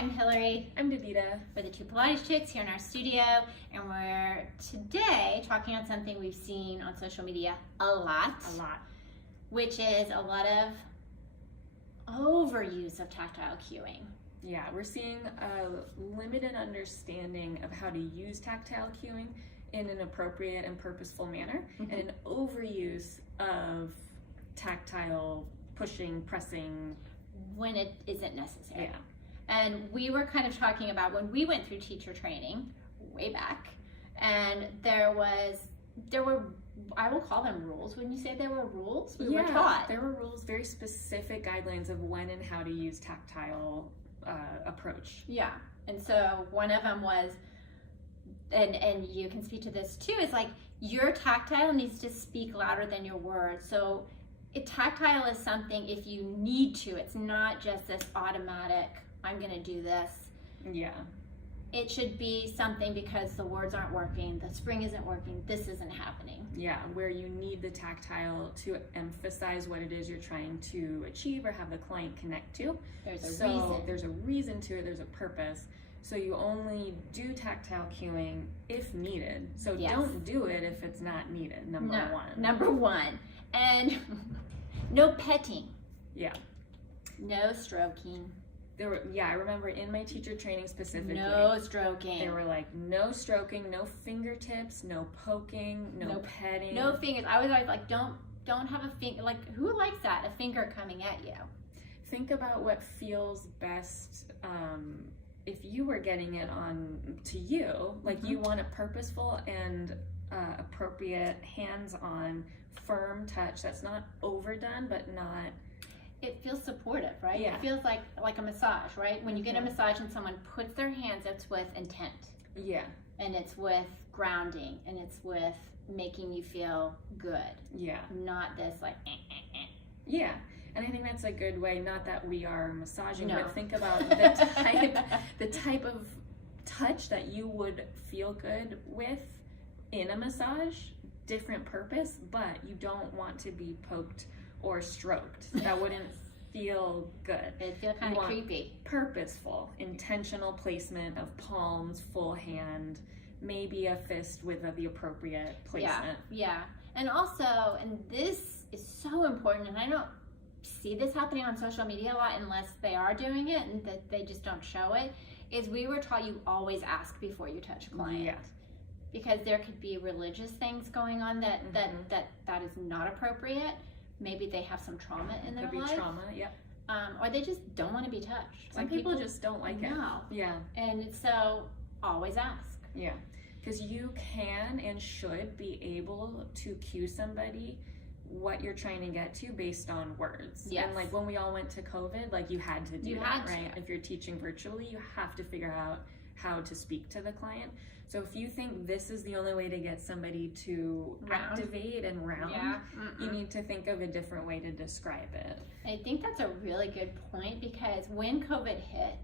I'm Hillary. I'm Davida. We're the two Pilates chicks here in our studio, and we're today talking on something we've seen on social media a lot, which is a lot of overuse of tactile cueing. Yeah, we're seeing a limited understanding of how to use tactile cueing in an appropriate and purposeful manner, and an overuse of tactile pushing, pressing, when it isn't necessary. Yeah. And we were kind of talking about when we went through teacher training way back, and there were, I will call them rules. Wouldn't you say there were rules? We were taught. There were rules, very specific guidelines of when and how to use tactile approach. Yeah. And so one of them was, and you can speak to this too, is like your tactile needs to speak louder than your words. So tactile is something if you need to. It's not just this automatic, I'm going to do this. Yeah. It should be something because the words aren't working, the spring isn't working, this isn't happening. Yeah, where you need the tactile to emphasize what it is you're trying to achieve or have the client connect to. There's a reason. There's a reason to it, there's a purpose. So you only do tactile cueing if needed. So don't do it if it's not needed, number one. Number one. And no petting. Yeah. No stroking. I remember in my teacher training specifically. No stroking. They were like, no stroking, no fingertips, no poking, no petting. No fingers. I was always like, don't have a finger. Like, who likes that? A finger coming at you. Think about what feels best. If you were getting it on to you, like you want a purposeful and appropriate, hands-on, firm touch that's not overdone, but not. It feels supportive, right? Yeah. It feels like a massage, right? When you get a massage and someone puts their hands, it's with intent. Yeah. And it's with grounding, and it's with making you feel good. Yeah. Not this like, Yeah. And I think that's a good way, not that we are massaging, but think about the type of touch that you would feel good with in a massage, different purpose, but you don't want to be poked or stroked. That wouldn't feel good. It'd feel kind of creepy. Purposeful, intentional placement of palms, full hand, maybe a fist with the appropriate placement. Yeah. And also, and this is so important, and I don't see this happening on social media a lot unless they are doing it and that they just don't show it, is we were taught you always ask before you touch a client. Yeah. Because there could be religious things going on that is not appropriate. Maybe they have some trauma in their life. Could be trauma, yep. Or they just don't want to be touched. Some people just don't like it. No. Yeah. And so always ask. Yeah. Because you can and should be able to cue somebody what you're trying to get to based on words. Yes. And like when we all went to COVID, like you had to do that, right? If you're teaching virtually, you have to figure out how to speak to the client. So if you think this is the only way to get somebody to activate and round, you need to think of a different way to describe it. I think that's a really good point, because when COVID hit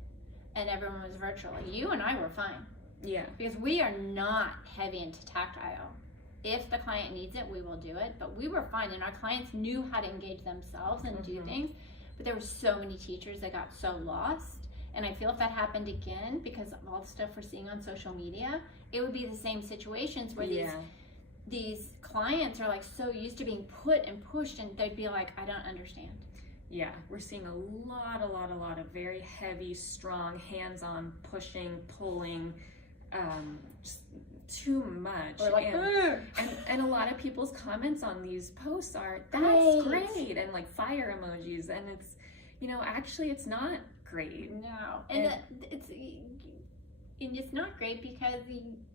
and everyone was virtual, you and I were fine. Yeah. Because we are not heavy into tactile. If the client needs it, we will do it, but we were fine, and our clients knew how to engage themselves and do things. But there were so many teachers that got so lost. And I feel if that happened again, because of all the stuff we're seeing on social media, it would be the same situations where these clients are like so used to being put and pushed, and they'd be like, I don't understand. Yeah, we're seeing a lot of very heavy, strong, hands-on pushing, pulling, just too much. Or like, and a lot of people's comments on these posts are, that's great, and like fire emojis, and it's, actually it's not great. No, and it's not great because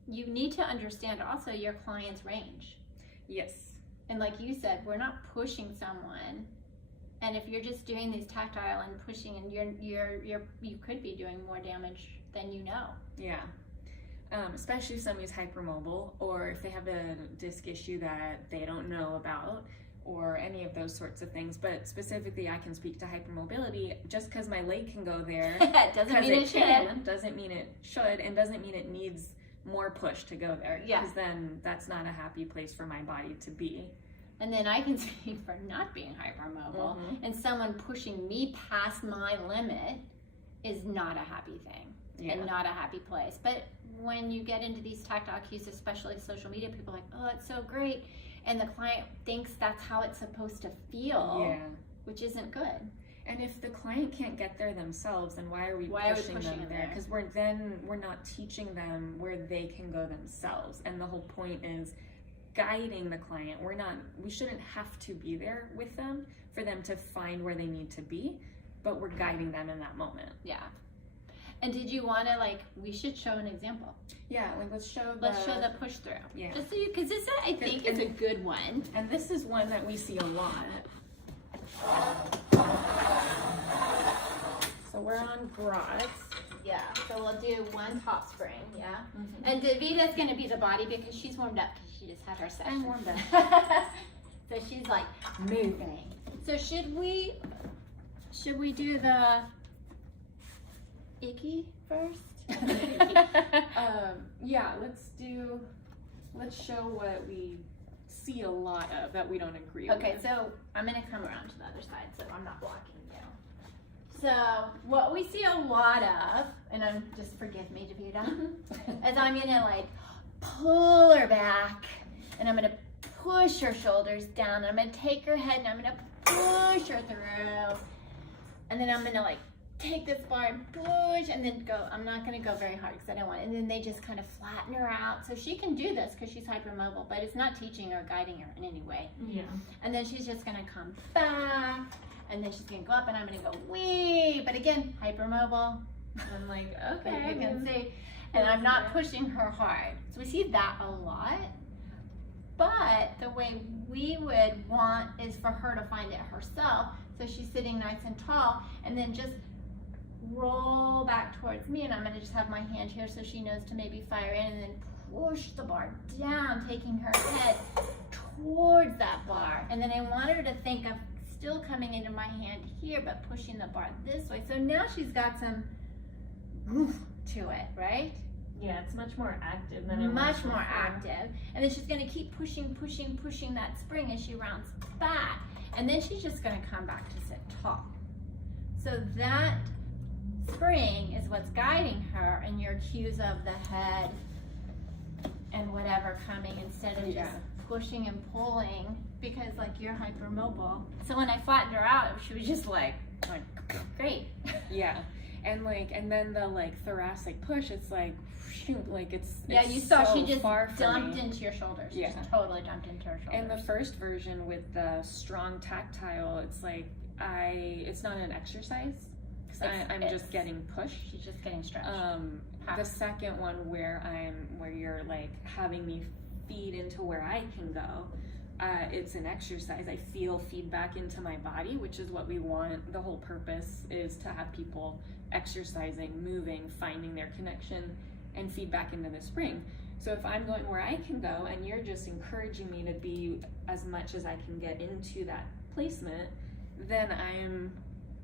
you need to understand also your client's range. Yes. And like you said, we're not pushing someone, and if you're just doing these tactile and pushing, and you could be doing more damage than you know. Yeah. Especially if somebody's hypermobile, or if they have a disc issue that they don't know about, or any of those sorts of things. But specifically, I can speak to hypermobility. Just because my leg can go there doesn't mean it should. Doesn't mean it should, and doesn't mean it needs more push to go there. Yeah. Because then that's not a happy place for my body to be. And then I can speak for not being hypermobile, and someone pushing me past my limit is not a happy thing and not a happy place. But when you get into these tactile cues, especially social media, people are like, oh, it's so great. And the client thinks that's how it's supposed to feel, which isn't good. And if the client can't get there themselves, then why are we pushing them there? Because we're not teaching them where they can go themselves. And the whole point is guiding the client. We shouldn't have to be there with them for them to find where they need to be, but we're guiding them in that moment. Yeah. And did you want to, like, we should show an example. Yeah, like let's show the push through. Yeah. Just so you, because this I think is a good one. And this is one that we see a lot. So we're on brats. Yeah, so we'll do one top spring, And Davita's going to be the body because she's warmed up because she just had her session. I'm warmed up. So she's like moving. So should we do the icky first? Yeah, let's show what we see a lot of that we don't agree with. Okay, so I'm going to come around to the other side so I'm not blocking you. So what we see a lot of, and just forgive me, Davita, is I'm going to like pull her back and I'm going to push her shoulders down. I'm going to take her head and I'm going to push her through. And then I'm going to like take this bar and push and then go. I'm not going to go very hard because I don't want it. And then they just kind of flatten her out. So she can do this because she's hypermobile, but it's not teaching or guiding her in any way. Yeah. And then she's just going to come back. And then she's going to go up and I'm going to go wee. But again, hypermobile. I'm like, okay, I can see. And I'm not pushing her hard. So we see that a lot. But the way we would want is for her to find it herself. So she's sitting nice and tall and then just roll back towards me. And I'm going to just have my hand here so she knows to maybe fire in and then push the bar down, taking her head towards that bar. And then I want her to think of still coming into my hand here, but pushing the bar this way. So now she's got some oof to it, right? Yeah, it's much more active than it was much more before. active. And then she's going to keep pushing that spring as she rounds back. And then she's just going to come back to sit tall. So that spring is what's guiding her and your cues of the head and whatever coming instead of just pushing and pulling because like you're hypermobile. So when I flattened her out, she was just like great. Yeah. And then the like thoracic push, it's like it's you saw so she just dumped into your shoulders. Yeah. Just totally dumped into her shoulders. And the first version with the strong tactile, it's like it's not an exercise because I'm just getting pushed. She's just getting stretched. The second one where you're like having me feed into where I can go. It's an exercise. I feel feedback into my body, which is what we want. The whole purpose is to have people exercising, moving, finding their connection and feedback into the spring. So if I'm going where I can go and you're just encouraging me to be as much as I can get into that placement, then I'm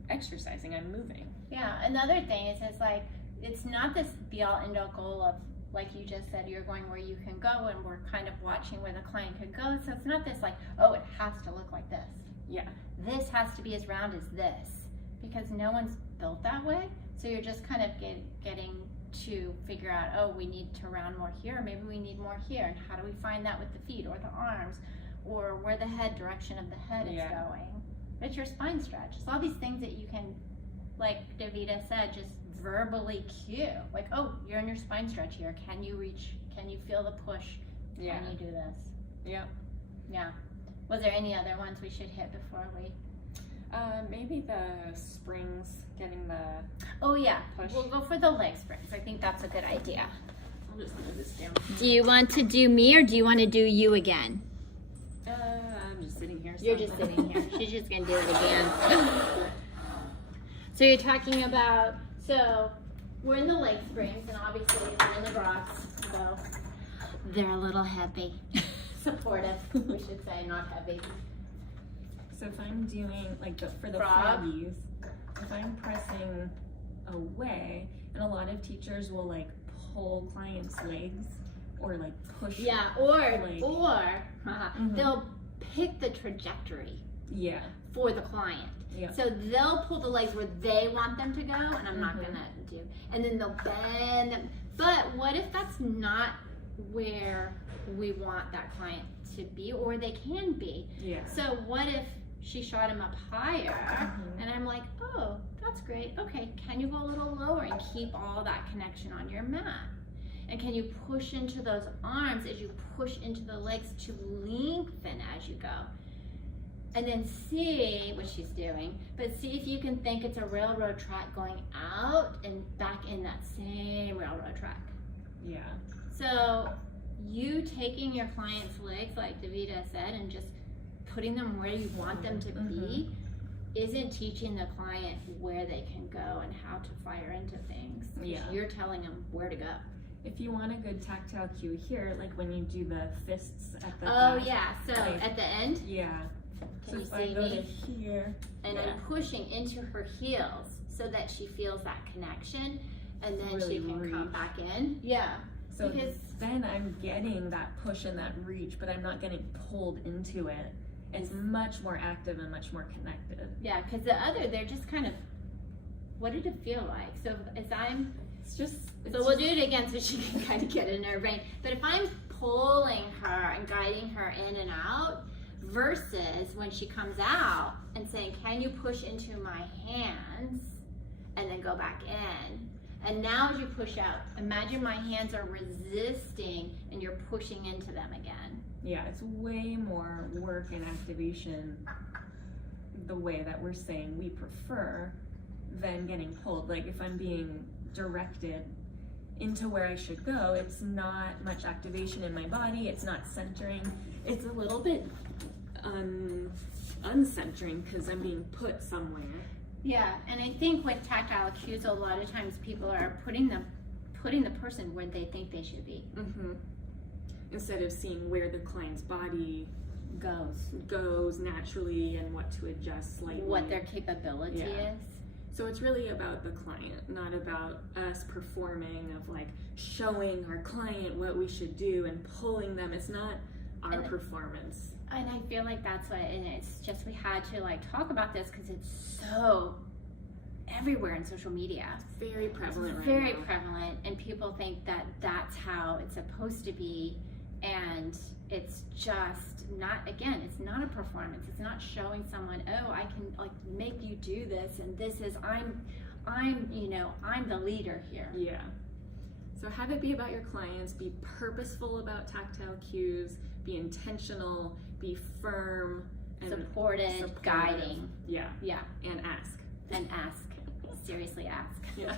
exercising, I'm moving. Yeah, another thing is like, it's not this be all end all goal of, like you just said, you're going where you can go and we're kind of watching where the client could go. So it's not this like, oh, it has to look like this. Yeah. This has to be as round as this because no one's built that way. So you're just kind of getting to figure out, oh, we need to round more here. Maybe we need more here. And how do we find that with the feet or the arms or where the head direction of the head is going? It's your spine stretch. It's all these things that you can, like Davita said, just verbally cue. Like, oh, you're in your spine stretch here. Can you reach? Can you feel the push? Yeah. Can you do this? Yeah. Yeah. Was there any other ones we should hit before we? Maybe the springs, getting the push. We'll go for the leg springs. I think that's a good idea. I'll just move this down. Do you want to do me or do you want to do you again? I'm just sitting here. You're just sitting here. She's just going to do it again. So you're talking about, so we're in the leg springs and obviously we're in the rocks, so they're a little heavy. Supportive, we should say, not heavy. So if I'm doing like for the frog, froggies, if I'm pressing away, and a lot of teachers will like pull clients' legs or like push. Yeah, or they'll pick the trajectory Yeah. For the client. Yeah. So they'll pull the legs where they want them to go, and I'm not gonna do. And then they'll bend them. But what if that's not where we want that client to be, or they can be? Yeah. So what if she shot him up higher, and I'm like, oh, that's great. Okay, can you go a little lower and keep all that connection on your mat? And can you push into those arms as you push into the legs to lengthen as you go? And then see what she's doing, but see if you can think it's a railroad track going out and back in that same railroad track. Yeah. So you taking your client's legs, like Davida said, and just putting them where you want them to be isn't teaching the client where they can go and how to fire into things. Yeah. You're telling them where to go. If you want a good tactile cue here, like when you do the fists at the Oh back, yeah, so like, at the end, yeah. can So you if I see go to me? here, And I'm pushing into her heels so that she feels that connection, and then Really she can come reach. back in. Yeah. so Because then I'm getting that push and that reach, but I'm not getting pulled into it. It's much more active and much more connected. yeah, because the other, they're just kind of, what did it feel like? So as I'm, So we'll do it again so she can kind of get in her brain. But if I'm pulling her and guiding her in and out, versus when she comes out and saying, can you push into my hands and then go back in? And now as you push out, imagine my hands are resisting and you're pushing into them again. Yeah, it's way more work and activation the way that we're saying we prefer than getting pulled. Like if I'm being directed into where I should go, it's not much activation in my body, it's not centering. It's a little bit uncentering because I'm being put somewhere. Yeah, and I think with tactile cues, a lot of times people are putting the person where they think they should be. Instead of seeing where the client's body Goes naturally and what to adjust slightly. what their capability is. So it's really about the client, not about us performing of like showing our client what we should do and pulling them. It's not our performance. And I feel like that's what, and it's just we had to like talk about this because it's so everywhere in social media. It's very prevalent right now. Very prevalent, and people think that that's how it's supposed to be, and it's just not. Again, it's not a performance. It's not showing someone, oh, I can like make you do this, and this is I'm the leader here. Yeah. So have it be about your clients. Be purposeful about tactile cues. Be intentional. Be firm. And supportive, guiding. Yeah. Yeah. And ask. And ask. Seriously ask. Yeah.